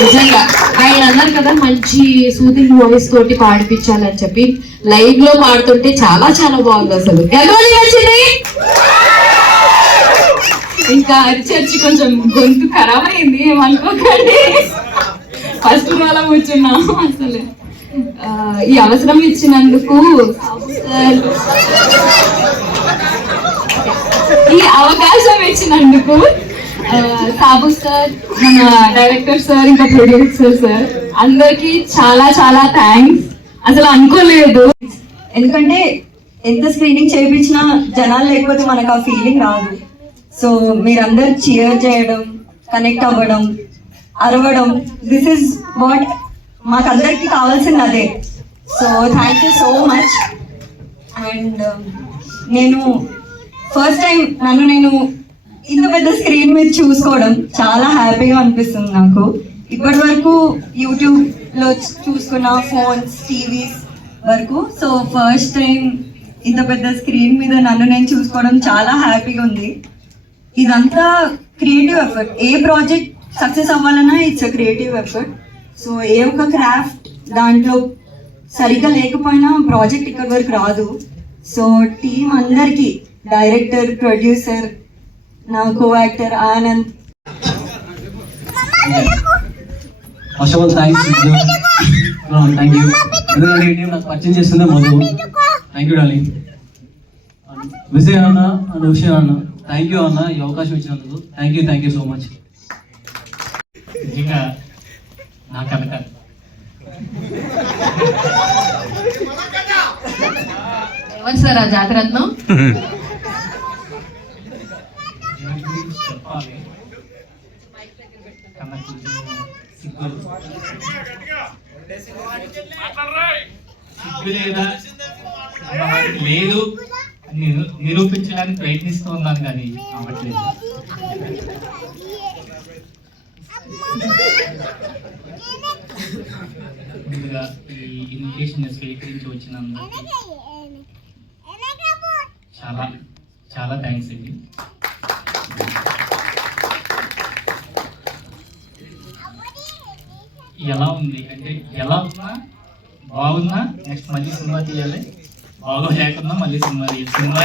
నిజంగా. ఆయన అన్నారు కదా మంచి సూదింగ్ వాయిస్ తోటి పాడిపించాలని చెప్పి. లైవ్లో పాడుతుంటే చాలా చాలా బాగుంది అసలు. ఎంతమంది నచ్చింది ఇంకా అరిచర్చి కొంచెం గొంతు ఖరాబ్ అయింది ఏమనుకోకండి ఫస్ట్ అలా కూర్చున్నాం అసలు. ఈ అవసరం ఇచ్చినందుకు ఈ అవకాశం ఇచ్చినందుకు సాబు సార్ మన డైరెక్టర్ సార్ ఇంకా ప్రొడ్యూసర్ సార్ అందరికి చాలా చాలా థ్యాంక్స్ అసలు అనుకోలేదు. ఎందుకంటే ఎంత స్క్రీనింగ్ చేయించినా జనాలు లేకపోతే మనకు ఆ ఫీలింగ్ రాదు. సో మీరందరు చియర్ చేయడం కనెక్ట్ అవ్వడం అరవడం దిస్ ఇస్ వాట్ మాకందరికి కావాల్సింది అదే. So thank you so much and నేను ఫస్ట్ టైం నన్ను నేను ఇంత పెద్ద స్క్రీన్ మీద చూసుకోవడం చాలా హ్యాపీగా అనిపిస్తుంది నాకు. ఇప్పటి వరకు యూట్యూబ్లో చూసుకున్న ఫోన్స్ టీవీస్ వరకు. సో ఫస్ట్ టైం ఇంత పెద్ద స్క్రీన్ మీద నన్ను నేను చూసుకోవడం చాలా హ్యాపీగా ఉంది. ఇదంతా క్రియేటివ్ ఎఫర్ట్ ఏ ప్రాజెక్ట్ సక్సెస్ అవ్వాలన్నా it's a creative effort so ఏ ఒక్క క్రాఫ్ట్ దాంట్లో సరిగ్గా లేకపోయినా ప్రాజెక్ట్ ఇక్కడి వరకు రాదు. సో టీం అందరికీ డైరెక్టర్ ప్రొడ్యూసర్ నా co actor Anand. First of all thanks thank you ఎందుకంటే నాకు పరిచయం చేస్తుందే Madhu thank you darling Vijay అన్న అండ్ విషయ అన్న థ్యాంక్ యూ అన్న ఈ అవకాశం ఇచ్చినందుకు. Thank you thank you so much నిజంగా నా కనుక ఎవరు సార్ ఆ జాతరత్నం? లేదు నిరూపించడానికి ప్రయత్నిస్తూ ఉన్నాను కానీ అవ్వట్లేదు. ముందుగా ఈ ఇన్విటేషన్ స్వీకరించి వచ్చిన చాలా చాలా థ్యాంక్స్ అండి. ఎలా ఉంది? అంటే ఎలా ఉన్నా బాగున్నా నెక్స్ట్ మళ్ళీ సినిమా తీయాలి. బాగా లేకుండా మళ్ళీ సినిమా తీయాలి. సినిమా